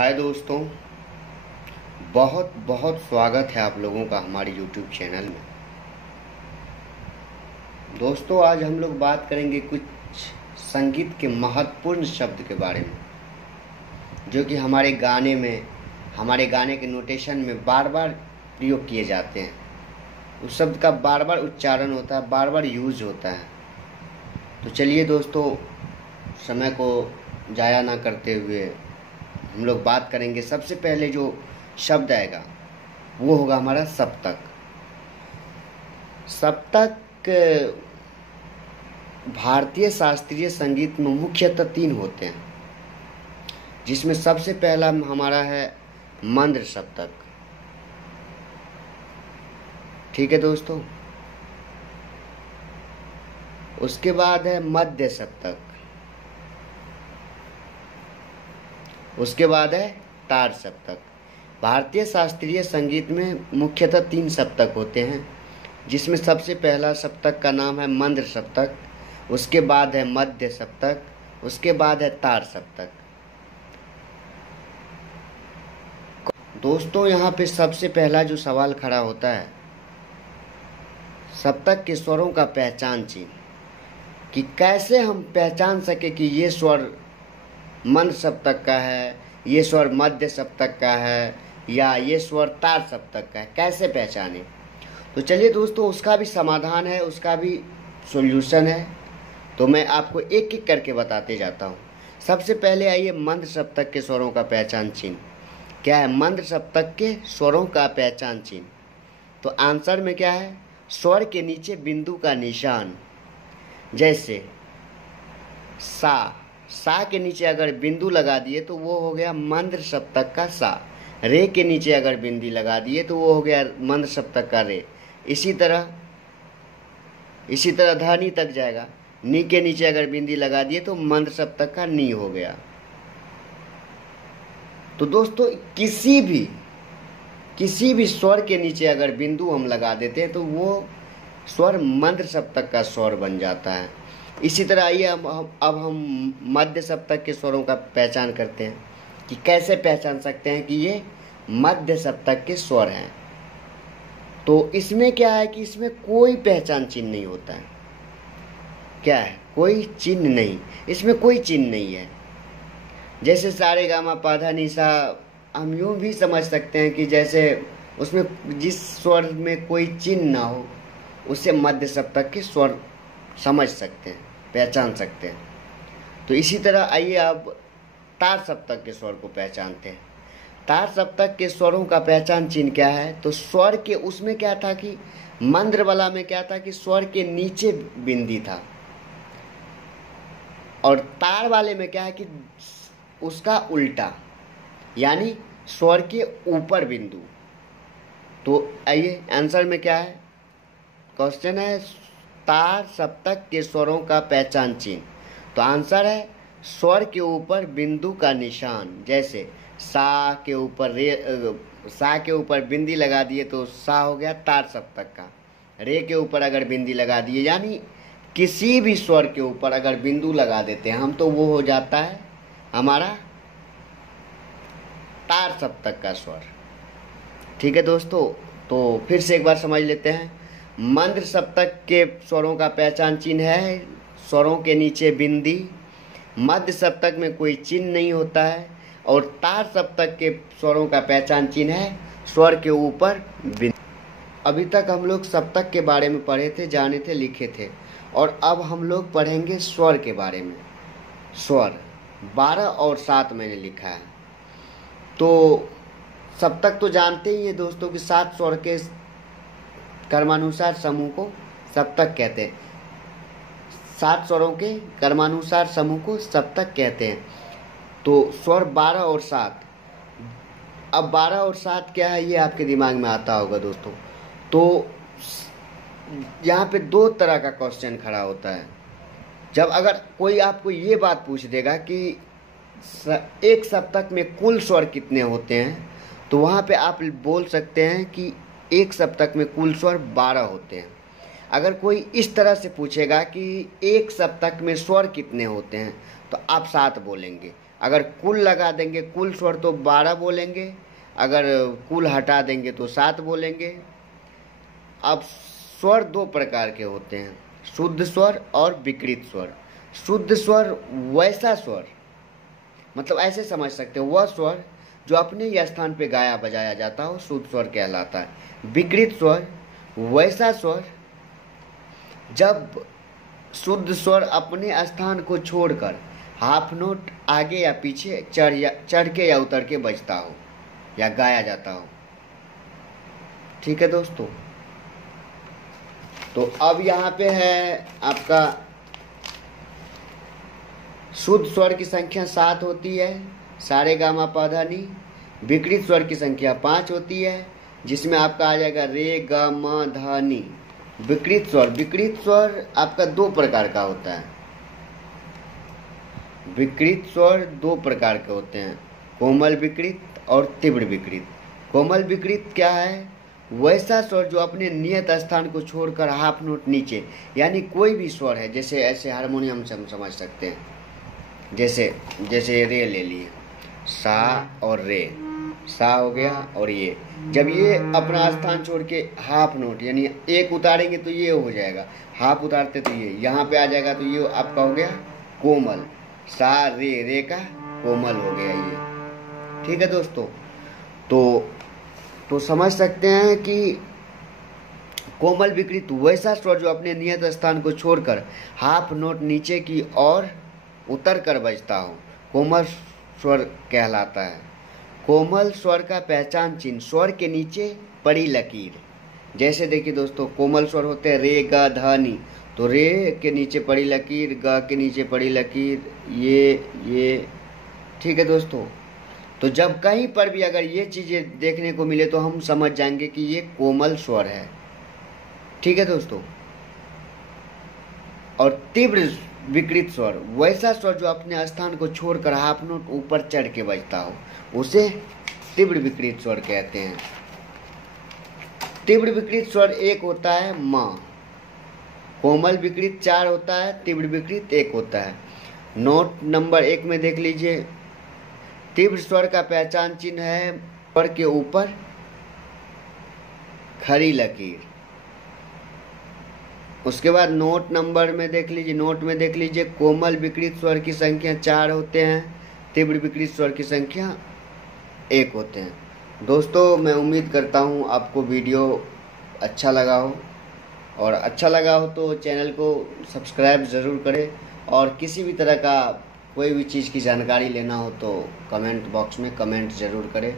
हाय दोस्तों, बहुत बहुत स्वागत है आप लोगों का हमारे YouTube चैनल में। दोस्तों, आज हम लोग बात करेंगे कुछ संगीत के महत्वपूर्ण शब्द के बारे में, जो कि हमारे गाने के नोटेशन में बार बार प्रयोग किए जाते हैं। उस शब्द का बार बार उच्चारण होता है, बार बार यूज होता है। तो चलिए दोस्तों, समय को ज़ाया ना करते हुए हम लोग बात करेंगे। सबसे पहले जो शब्द आएगा वो होगा हमारा सप्तक। सप्तक भारतीय शास्त्रीय संगीत में मुख्यतः 3 होते हैं, जिसमें सबसे पहला हमारा है मंद्र सप्तक। ठीक है दोस्तों। उसके बाद है मध्य सप्तक। उसके बाद है तार सप्तक। भारतीय शास्त्रीय संगीत में मुख्यतः 3 सप्तक होते हैं, जिसमें सबसे पहला सप्तक का नाम है मंद्र सप्तक। उसके बाद है मध्य सप्तक। उसके बाद है तार सप्तक। दोस्तों, यहाँ पे सबसे पहला जो सवाल खड़ा होता है, सप्तक के स्वरों का पहचान चिन्ह, कि कैसे हम पहचान सके कि ये स्वर मंद्र सप्तक का है, ये स्वर मध्य सप्तक का है, या ये स्वर तार सप्तक का है, कैसे पहचाने। तो चलिए दोस्तों, उसका भी समाधान है, उसका भी सॉल्यूशन है। तो मैं आपको एक एक करके बताते जाता हूँ। सबसे पहले आइए मंद्र सप्तक के स्वरों का पहचान चिन्ह। क्या है मंद्र सप्तक के स्वरों का पहचान चिन्ह? तो आंसर में क्या है, स्वर के नीचे बिंदु का निशान। जैसे सा के नीचे अगर बिंदु लगा दिए तो वो हो गया मंद्र सप्तक का सा। रे के नीचे अगर बिंदी लगा दिए तो वो हो गया मंद्र सप्तक का रे। इसी तरह ध तक जाएगा। नी के नीचे अगर बिंदी लगा दिए तो मंद्र सप्तक का नी हो गया। तो दोस्तों, किसी भी स्वर के नीचे अगर बिंदु हम लगा देते हैं तो वो स्वर मंद्र सप्तक का स्वर बन जाता है। इसी तरह आइए अब हम मध्य सप्तक के स्वरों का पहचान करते हैं, कि कैसे पहचान सकते हैं कि ये मध्य सप्तक के स्वर हैं। तो इसमें क्या है कि इसमें कोई पहचान चिन्ह नहीं होता है। क्या है? कोई चिन्ह नहीं, इसमें कोई चिन्ह नहीं है। जैसे सारे गामा पाधा निसा, हम यूँ भी समझ सकते हैं कि जैसे उसमें जिस स्वर में कोई चिन्ह ना हो उसे मध्य सप्तक के स्वर समझ सकते हैं, पहचान सकते हैं। तो इसी तरह आइए अब तार सप्तक के स्वर को पहचानते हैं। तार सप्तक के स्वरों का पहचान चिन्ह क्या है? तो स्वर के उसमें क्या था कि मंद्र वाला में क्या था कि स्वर के नीचे बिंदी था, और तार वाले में क्या है कि उसका उल्टा, यानी स्वर के ऊपर बिंदु। तो आइए आंसर में क्या है, क्वेश्चन है तार सप्तक के स्वरों का पहचान चिन्ह। तो आंसर है स्वर के ऊपर बिंदु का निशान। जैसे सा के ऊपर बिंदी लगा दिए तो सा हो गया तार सप्तक का। रे के ऊपर अगर बिंदी लगा दिए, यानी किसी भी स्वर के ऊपर अगर बिंदु लगा देते हैं हम, तो वो हो जाता है हमारा तार सप्तक का स्वर। ठीक है दोस्तों, तो फिर से एक बार समझ लेते हैं। मंद्र सप्तक के स्वरों का पहचान चिन्ह है स्वरों के नीचे बिंदी। मध्य सप्तक में कोई चिन्ह नहीं होता है, और तार सप्तक के स्वरों का पहचान चिन्ह है स्वर के ऊपर बिंदी। अभी तक हम लोग सप्तक के बारे में पढ़े थे, जाने थे, लिखे थे, और अब हम लोग पढ़ेंगे स्वर के बारे में। स्वर 12 और 7 मैंने लिखा है। तो सप्तक तो जानते ही हैं दोस्तों कि 7 स्वर के कर्मानुसार समूह को सप्तक कहते हैं। 7 स्वरों के कर्मानुसार समूह को सप्तक कहते हैं। तो स्वर 12 और 7। अब 12 और 7 क्या है, ये आपके दिमाग में आता होगा दोस्तों। तो यहाँ पे 2 तरह का क्वेश्चन खड़ा होता है। जब अगर कोई आपको ये बात पूछ देगा कि एक सप्तक में कुल स्वर कितने होते हैं, तो वहाँ पे आप बोल सकते हैं कि एक सप्तक में कुल स्वर 12 होते हैं। अगर कोई इस तरह से पूछेगा कि एक सप्तक में स्वर कितने होते हैं, तो आप 7 बोलेंगे। अगर कुल लगा देंगे, कुल स्वर तो 12 बोलेंगे, अगर कुल हटा देंगे तो 7 बोलेंगे। अब स्वर दो प्रकार के होते हैं, शुद्ध स्वर और विकृत स्वर। शुद्ध स्वर वैसा स्वर, मतलब ऐसे समझ सकते हो, वह स्वर जो अपने ही स्थान पे गाया बजाया जाता हो, शुद्ध स्वर कहलाता है। विकृत स्वर वैसा स्वर जब शुद्ध स्वर अपने स्थान को छोड़कर हाफ नोट आगे या पीछे चढ़ के या उतर के बजता हो या गाया जाता हो। ठीक है दोस्तों, तो अब यहाँ पे है आपका शुद्ध स्वर की संख्या 7 होती है, सारे गामा पधा नी। विकृत स्वर की संख्या 5 होती है, जिसमें आपका आ जाएगा रे ग म ध नी। विकृत स्वर आपका दो प्रकार का होता है। विकृत स्वर दो प्रकार के होते हैं, कोमल विकृत और तीव्र विकृत। कोमल विकृत क्या है? वैसा स्वर जो अपने नियत स्थान को छोड़कर हाफ नोट नीचे, यानी कोई भी स्वर है, जैसे ऐसे हारमोनियम से हम समझ सकते हैं, जैसे रे ले लिए, सा और रे, सा हो गया, और ये जब ये अपना स्थान छोड़ के हाफ नोट यानी एक उतारेंगे तो ये हो जाएगा, हाफ उतारते तो ये यहाँ पे आ जाएगा, तो ये आपका हो गया कोमल। सा रे, रे का कोमल हो गया ये। ठीक है दोस्तों, तो समझ सकते हैं कि कोमल विकृत वैसा स्वर जो अपने नियत स्थान को छोड़कर हाफ नोट नीचे की ओर उतर कर बजता हो, कोमल स्वर कहलाता है। कोमल स्वर का पहचान चिन्ह स्वर के नीचे पड़ी लकीर। जैसे देखिए दोस्तों, कोमल स्वर होते हैं रे ग ध नी, तो रे के नीचे पड़ी लकीर, ग के नीचे पड़ी लकीर, ये। ठीक है दोस्तों, तो जब कहीं पर भी अगर ये चीज़ें देखने को मिले तो हम समझ जाएंगे कि ये कोमल स्वर है। ठीक है दोस्तों, और तीव्र विकृत स्वर वैसा स्वर जो अपने स्थान को छोड़कर हाफ नोट ऊपर चढ़ के बजता हो, उसे तीव्र विकृत स्वर कहते हैं। तीव्र विकृत स्वर एक होता है म, कोमल विकृत 4 होता है, तीव्र विकृत 1 होता है। नोट नंबर 1 में देख लीजिए, तीव्र स्वर का पहचान चिन्ह है स्वर के ऊपर खड़ी लकीर। उसके बाद नोट नंबर में देख लीजिए, नोट में देख लीजिए, कोमल विकृत स्वर की संख्या 4 होते हैं, तीव्र विकृत स्वर की संख्या 1 होते हैं। दोस्तों, मैं उम्मीद करता हूँ आपको वीडियो अच्छा लगा हो, और अच्छा लगा हो तो चैनल को सब्सक्राइब ज़रूर करें, और किसी भी तरह का कोई भी चीज़ की जानकारी लेना हो तो कमेंट बॉक्स में कमेंट ज़रूर करें।